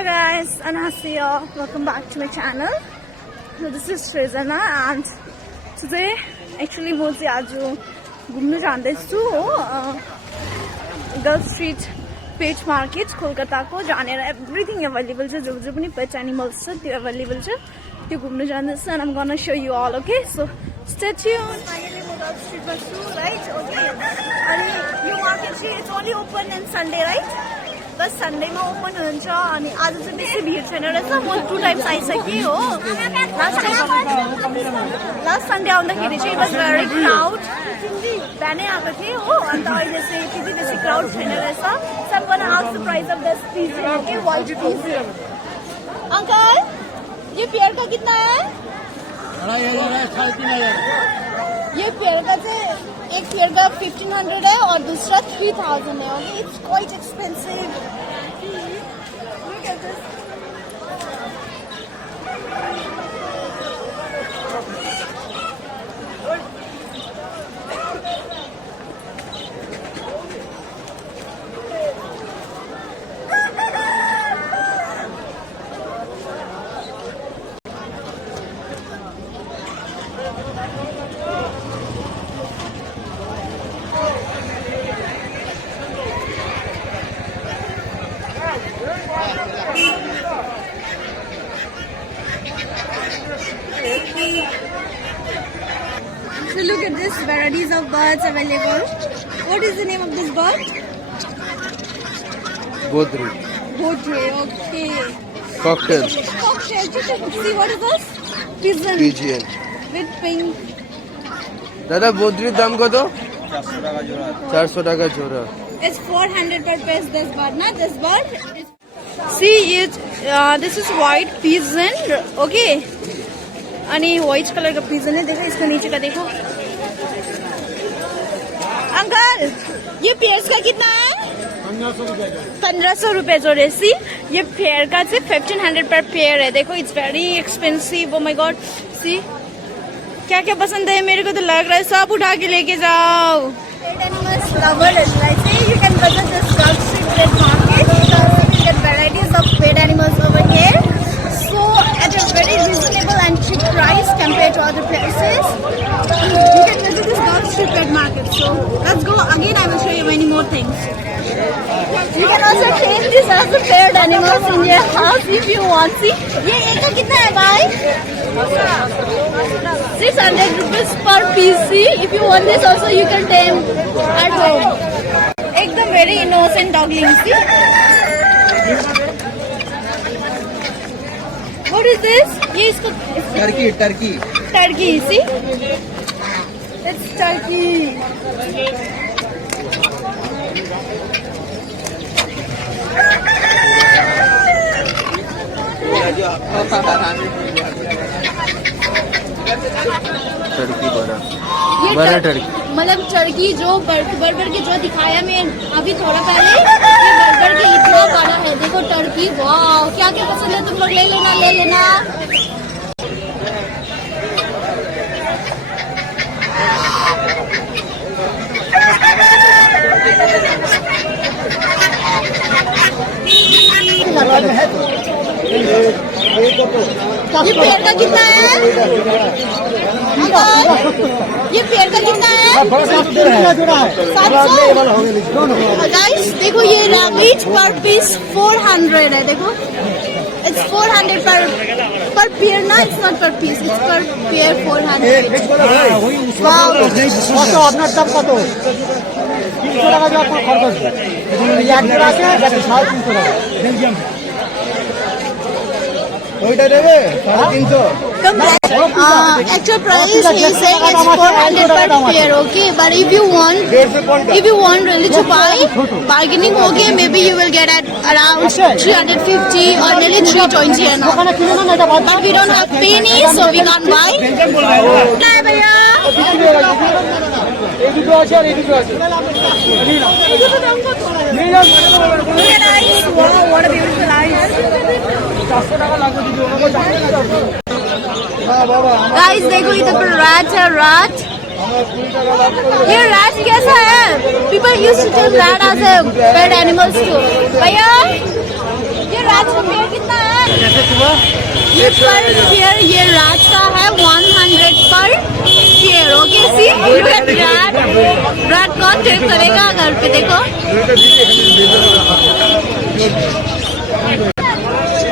Hello guys, Anastassia. Welcome back to my channel. So this is Shrezana and today actually म चाहिँ आज घुम्न जाँदैछु गर्ल स्ट्रीट पेट market कोलकाताको जहाँनिर एभ्रिथिङ अभाइलेबल छ जो जो पनि पेट एनिमल्स छ त्यो अभाइलेबल छ त्यो घुम्न जाँदैछु and I'm gonna show you all, okay? So stay tuned. Finally म गर्ल स्ट्रीटमा छु, right? Okay. अनि यो मार्केट चाहिँ it's only open on Sunday, right? बस सन्डेमा ओपन हुन्छ अनि आज चाहिँ बेसी भिड छैन रहेछ म 2 टाइम्स आइसकेँ हो लास्ट सन्डे आउँदाखेरि चाहिँ वाज भेरी क्राउड बिहानै आएको थिएँ हो अन्त अहिले चाहिँ त्यति बेसी क्राउड छैन रहेछ so I'm gonna ask the price of this piece okay white piece uncle ये पेयर का कितना है 2500 ये पेयर का से एक पेयर का 1500 है और दूसरा 3000 है okay it's quite expensive look at this So look at this varieties of birds available. What is the name of this bird? Bodri. Bodri, okay. Cocktail. Cocktail. See what is this? Pigeon. Pigeon. With pink. दादा बोद्री दाम कत 400 টাকা জোড়া It's 400 per piece this bird, not this bird. See it. This is white pigeon. Okay. अनि white colour का pigeon है देखो इसका नीचे का देखो अंकल ये पेयर्स का कितना है 1500 रुपए जोड़े सी ये पेयर का सिर्फ 1500 पर पेयर है देखो it's very expensive oh my God see क्या क्या पसंद है मेरे को तो लग रहा है सब उठा के लेके जाओ Very reasonable and cheap price compared to other places. You can visit this Girl Street Pet Market. So let's go again. I will show you many more things. You can also change this as a paired animals in your house if you want. See, ये एक का कितना है भाई? 600 rupees per piece. See, if you want this also you can tame at home. एकदम very innocent dogling. See. What is this? ये इसको Turkey see? It's turkey. Turkey ये बड़ा टर्की मतलब टर्की जो बर्गर के जो दिखाया मैं अभी थोड़ा पहले ये बर्गर के इतना बड़ा है देखो टर्की वाह क्या क्या पसंद है तुम लोग ले लेना ये पेड़ का कितना है ये पेड़ का कितना है 700 गाइस देखो ये रैबिट पर पीस 400 है देखो इट्स 400 पर पेयर ना इट्स नॉट पर पीस इट्स पर पेयर 400 वाओ কত আপনার দাম কত 300 টাকা দিয়ে আপনার খরচ হবে এক জোড়া আছে 350 টাকা বেলজিয়াম ওইটা দেবে 350 actual price is saying it's 400 per pair, okay? But if you want really to buy, bargaining okay, maybe you will get at around 350 or nearly 320 and all. But we don't have pennies, so we can't buy. Hi, bhaiya. Look at eyes. Wow, what a beautiful eyes. Guys देखो इधर पर rat है rat ये rat कैसा है people used to take rat as a pet animals too भैया ये rat का पेड़ कैसे सुबह ये पर शेयर ये रात का है 100 पर शेयर। ओके सी रात कौन ट्रिप करेगा घर पे देखो।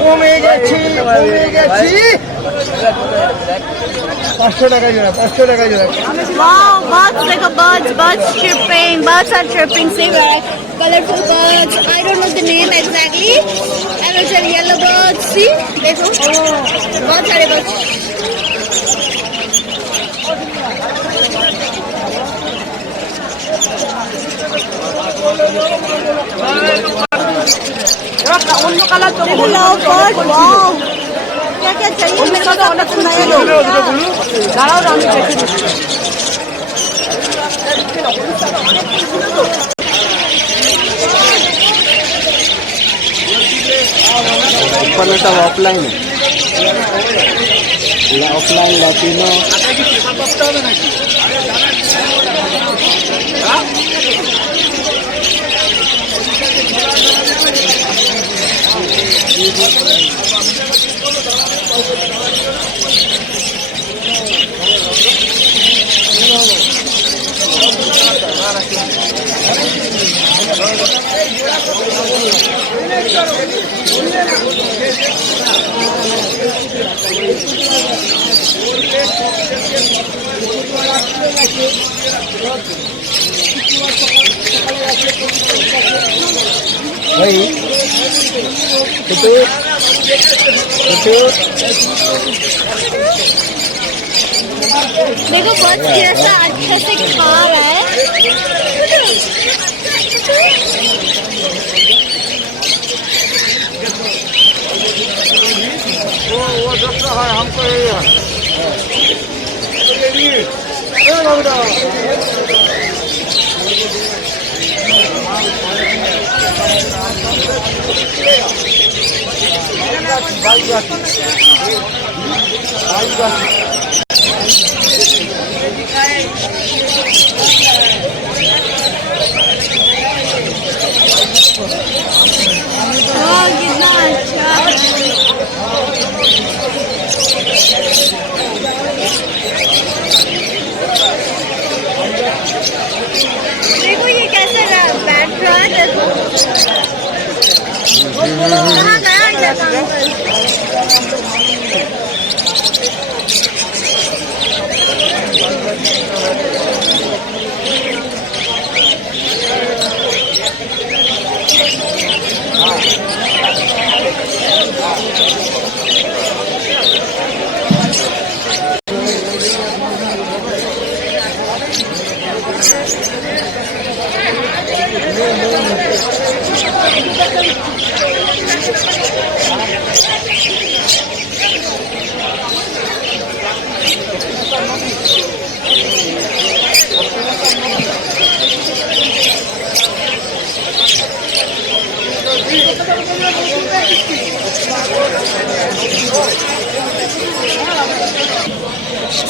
কমে গেছি 500 টাকা জোড়া 500 টাকা জোড়া Wow, birds देखो birds chirping, birds are chirping, see like colorful birds. I don't know the name exactly. And it's a yellow birds. See, देखो बहुत सारे birds. অন্য কালার তো Wow, क्या क्या चाहिए मेरे को तो ऑर्डर करना है लोग। দাঁড়াও আমি দেখে দিচ্ছি पण सब ऑफलाइन है ऑफलाइन लैटिनो भाई देखो बर्ड्स कैसा अच्छे से खा रहा है। वो दूसरा है हमको कितना अच्छा है। देखो ये कैसे बैकग्राउंड है। कहाँ गया ये uncle?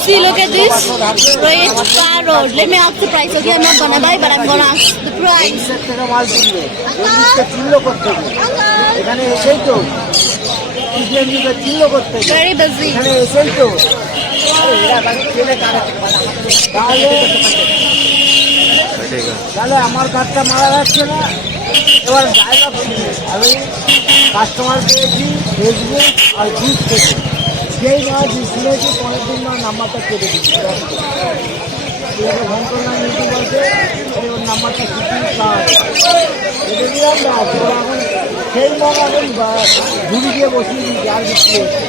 See, look at this red parrot. Let me ask the price. Okay, I'm not gonna buy, but I'm gonna ask the price. টাকা মাল দিলে চিল্লো করতে হবে এখানে এসেই তো চিল্লো করতে হবে Very busy. এখানে এসেই তো তাহলে তাহলে আমার কাজটা মারা যাচ্ছে না। এবার জায়গা আমি কাস্টমার পেয়েছি ফেসবুক আর গ্রুপ থেকে যেই মাছ শুনেছি পরের দিন না নাম্বারটা কেটে দিচ্ছি ফোন করলাম ইউটিউবারকে ওর নাম্বারটা কেটে দিলাম না এখন সেই মাছ এখন ঝুড়ি দিয়ে বসিয়ে দিচ্ছি আর বিক্রি হচ্ছে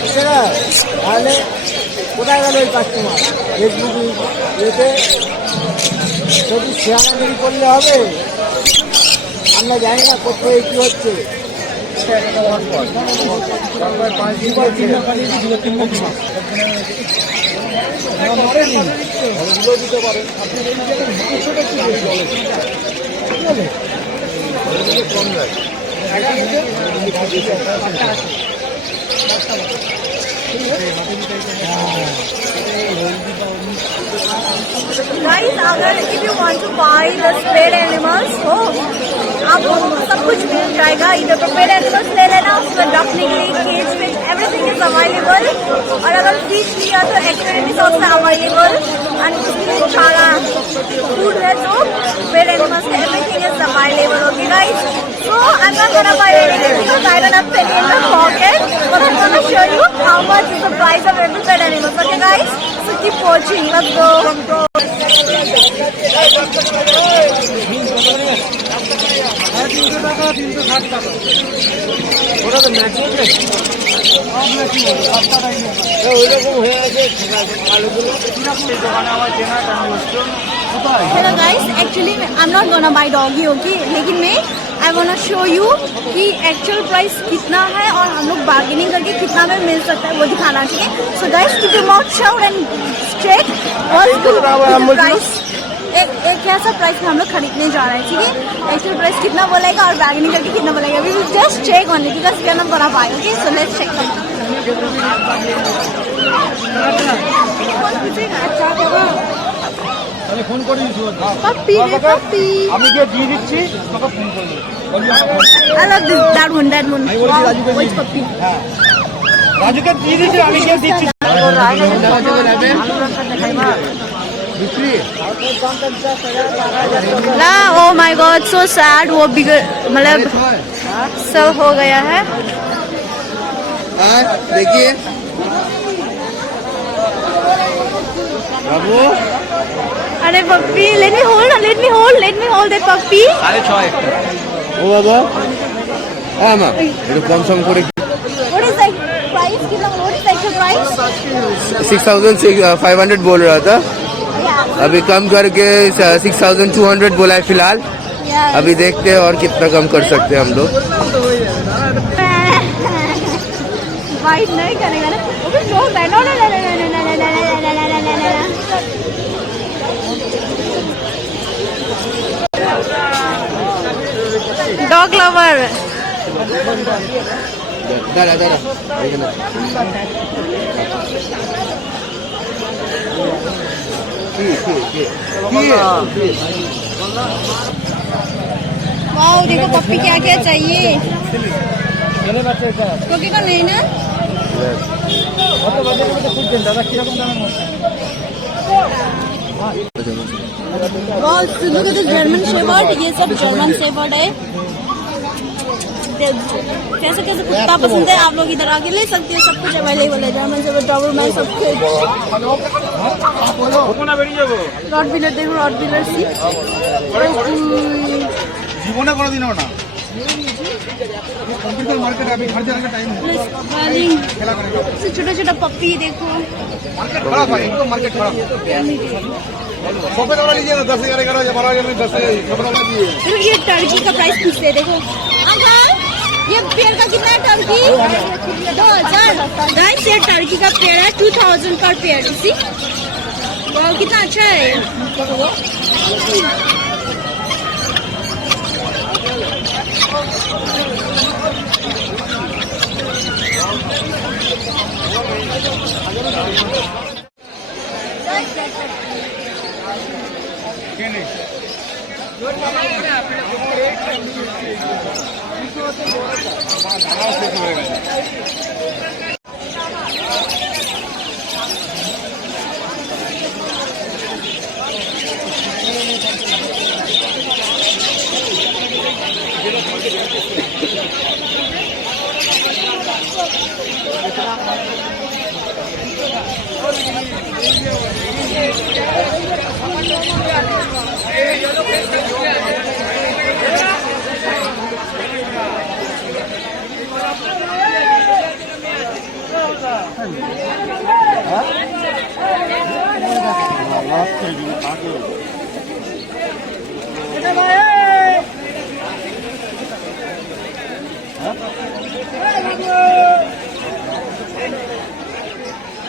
বুঝছে না। তাহলে কোথায় গেল ওই কাস্টমার ফেসবুক এতে যদি শেয়ারাগিরি করলে হবে আমরা জানি না কোথায় কী হচ্ছে। দিতে পারেন কম যায় Guys, अगर if you want to buy the spayed animals, हो आपको सब कुछ मिल जाएगा। इधर तो पेड एनिमल्स ले लेना here the aquarium is also available and chala food hai so pet animals everything is available. Okay guys, so I'm not gonna buy anything because I don't have penny in the pocket, but I'm gonna show you how much is the price of every pet animals. Okay guys, so keep watching. Let's go. Hello guys, actually I'm not gonna buy doggy, okay? लेकिन मैं I wanna show you कि actual price कितना है और हम लोग bargaining करके कितना में मिल सकता है वो दिखाना चाहिए. So guys, keep your mouth shut and straight. What's the price? एक क्या सा प्राइस में हम लोग खरीदने जा रहे हैं, ठीक है? एक्चुअल प्राइस कितना बोलेगा और bargaining करके कितना बोलेगा. We will just check only because we are not gonna buy, okay? So let's check. Phone করে Puppy, puppy. আমি গিয়ে দিয়ে দিচ্ছি তোকে ফোন করবো. I love this, that one. Wow, which puppy? রাজুকে দিয়ে দিচ্ছি, আমি গিয়ে দিচ্ছি. ना oh my god, so sad. वो बिगड़ मतलब सब हो गया है. देखिए बाबू अरे पप्पी, let me hold that puppy. ও বাবা হ্যাঁ মা একটু কম সম করে What is the price? कितना? What is the actual price? 6500 बोल रहा था, Yeah. अभी कम करके 6200 बोला है फिलहाल. Yeah. अभी देखते हैं और कितना कम कर सकते हैं हम लोग. Fight नहीं करेगा ना? वो भी जोक है. No. Dog lover. दादा वाओ, देखो पप्पी क्या क्या चाहिए. क्योंकि का नहीं ना. बहुत सुनो तो जर्मन शेफर्ड, ये सब जर्मन शेफर्ड है. कैसे कुत्ता पसंद है आप लोग इधर आके ले सकते हो, सब कुछ अवेलेबल है. जर्मन शेफर्ड, डॉबरमैन, सब कुछ. रॉटविलर देखो, रॉटविलर सी জীবনে কোনোদিন না कंप्यूटर मार्केट अभी हर जगह का टाइम है. छोटा छोटा पप्पी देखो. मार्केट खराब है, एकदम मार्केट खराब है. सफेद वाला लीजिए ना 10,000 11,000 12,000 में 10,000 सफेद वाला लीजिए. ये टर्की का प्राइस पूछते हैं. देखो अंकल, ये पेड़ का कितना है? टर्की 2000. गाइस, ये टर्की का पेड़ है 2000 पर पेड़. इसी कितना अच्छा है.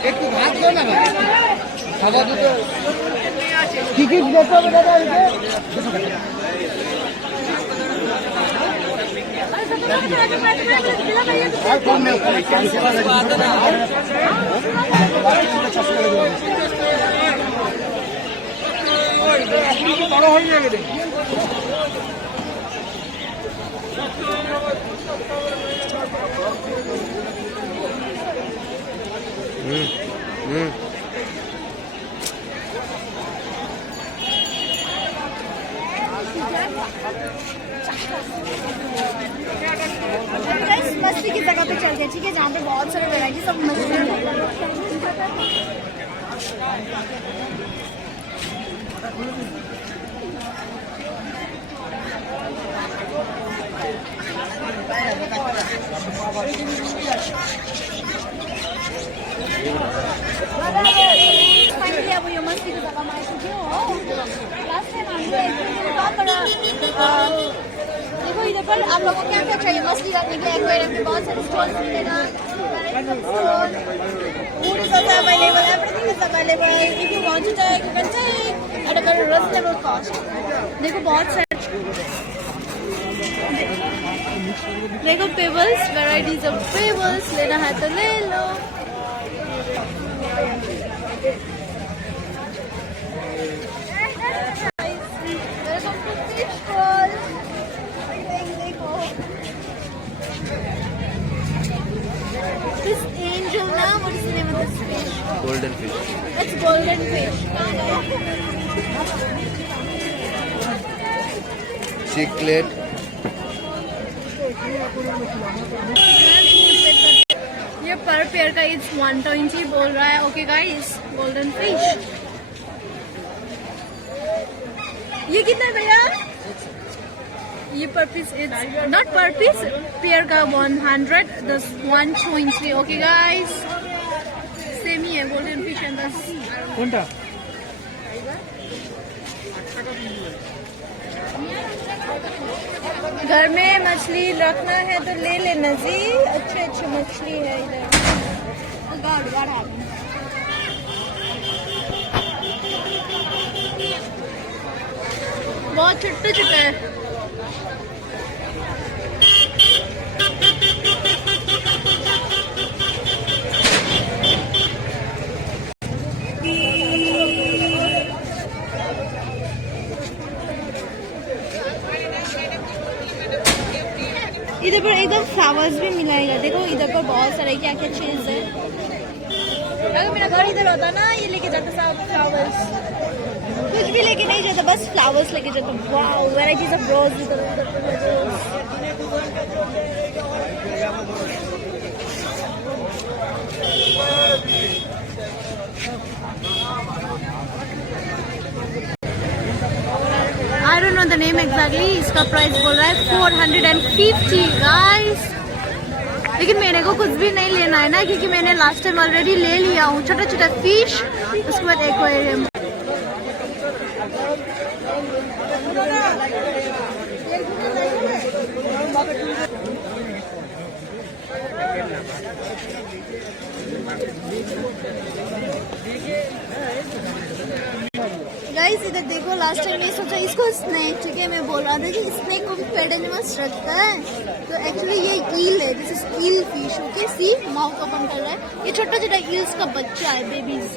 একটু ভাত দাও না ভাই, খাবার দিতে টিকিট দিতে হবে দাদা. আর কম নেই, বড় হয়ে যাবে. है, ठीक है, जहाँ पे बहुत सारे वेराइटीज ऑफ मछली है। फाइनली अब यो मछलीको जग्गामा आइपुग्यो हो। लास्ट टाइम हामीले देखो इधर पर आप लोगों को क्या क्या चाहिए मछली रखने के लिए एक्वेरियम में बहुत सारे स्टॉल्स मिलेगा। Food is also available, everything is available. If you want to take you can take at a very reasonable cost. देखो बहुत सारे, देखो पेबल्स, वेराइटीज ऑफ पेबल्स, लेना है तो ले लो। This angel now, what is the name of this fish? golden fish. It's golden fish. Chiclet. ये पर पेयर का इट्स 120 बोल रहा है। ओके गाइस, गोल्डन फिश ये कितना है भैया? ये पर पीस इट्स नॉट पर पीस, पेयर का 100, दस 120। ओके गाइस, सेम ही है गोल्डन फिश एंड दस। কোনটা घर में मछली रखना है तो ले लेना जी, अच्छे अच्छे मछली है इधर। बहुत छोटे छोटे है। इधर पर एकदम फ्लावर्स भी मिलाएगा। देखो इधर पर बहुत सारे क्या क्या चीज है। अगर मेरा घर इधर होता ना, ये लेके जाता सब फ्लावर्स, कुछ भी लेके नहीं जाता, बस फ्लावर्स लेके जाता। वाओ, वेराइटीज ऑफ रोज इधर I don't know the name exactly। इसका प्राइस बोल रहा है 450 गाइस। लेकिन मेरे को कुछ भी नहीं लेना है ना, क्योंकि मैंने लास्ट टाइम ऑलरेडी ले लिया हूँ छोटा छोटा फिश, उसके बाद एक्वेरियम। गाइस इधर देखो, लास्ट टाइम ये सोचा इसको स्नेक, ठीक है, मैं बोल रहा था कि स्नेक को भी पेडल में मस्त रखता है, तो एक्चुअली ये ईल है। This is eel fish. Okay, see mouth open कर रहा है। ये छोटा छोटा ईल्स का बच्चा है, बेबीज।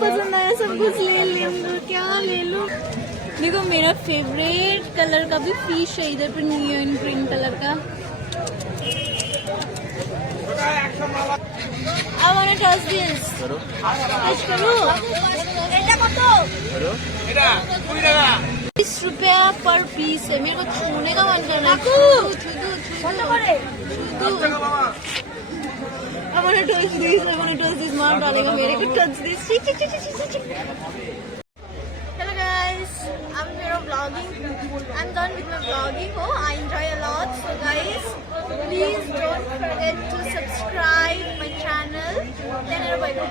पसंद आया, सब कुछ ले लूंगा, क्या ले लूं। देखो मेरा फेवरेट कलर का भी फिश है इधर पर, नियॉन ग्रीन कलर का। I wanna touch this. Touch करूँ? 20 रुपया पर पीस है। मेरे को छूने का मन कर रहा है। I wanna touch this. I wanna touch this. मार डालेगा मेरे को। Touch this. Hello guys, I'm here vlogging. I'm done with my vlogging. Oh, I enjoy a lot. So guys, please don't forget to subscribe my channel. Then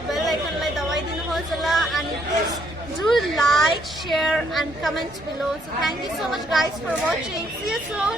bell icon like dawaidinu hola, and please do like, share, and comment below. So thank you so much guys for watching. See you soon.